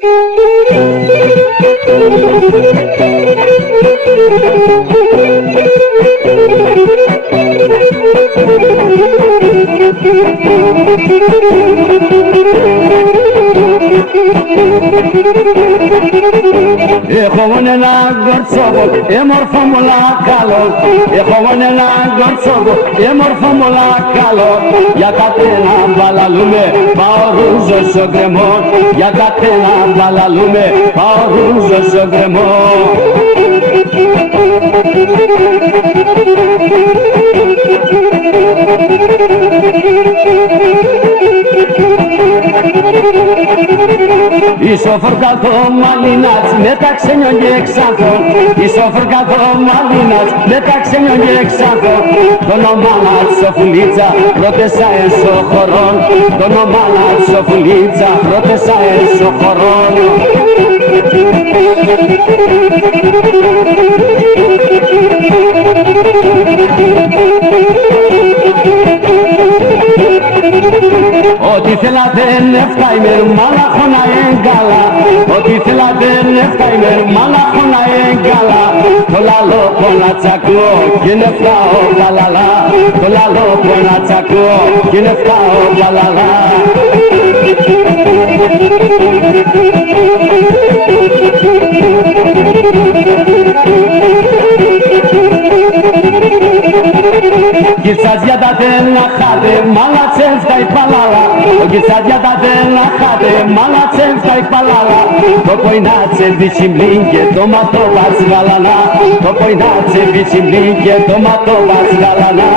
Έχω ένα γκορτσόβο, έμορφο μολά καλό. Έχω ένα γκορτσόβο, έμορφο μολά καλό. Για κατένα μπαλαλούμε, πάω ρούζο στο γκρεμό. Για κατένα μπαλαλούμε, πάω ρούζο στο γκρεμό. Ισοφορκατό μαλίνατς με τα ξένιον και εξάνθο. Ισοφορκατό μαλίνατς με τα ξένιον και εξάνθο. Το νομάνα τσοφουλίτσα πρότεσα έσω χωρών. Το νομάνα τσοφουλίτσα πρότεσα έσω χωρών. Ό,τι θέλατε νεφτάιμερ μάλαχο να εγκάλα. Ό,τι θέλατε νεφτάιμερ μάλαχο να εγκάλα. Το λαλό πόνα τσακώ και νεφτάω καλαλά. Το λαλό πόνα τσακώ και νεφτάω καλαλά. Κιτσάζια τα τένα χάτε, μάλα τσέφτα η παλάλα. Ο κιτσάζια τα τένα χάτε, μάλα τσέφτα η παλάλα. Το ποινάτσε βιτσιμπλίν και το ματώ βας γαλανά. Το ποινάτσε βιτσιμπλίν και το ματώ βας γαλανά.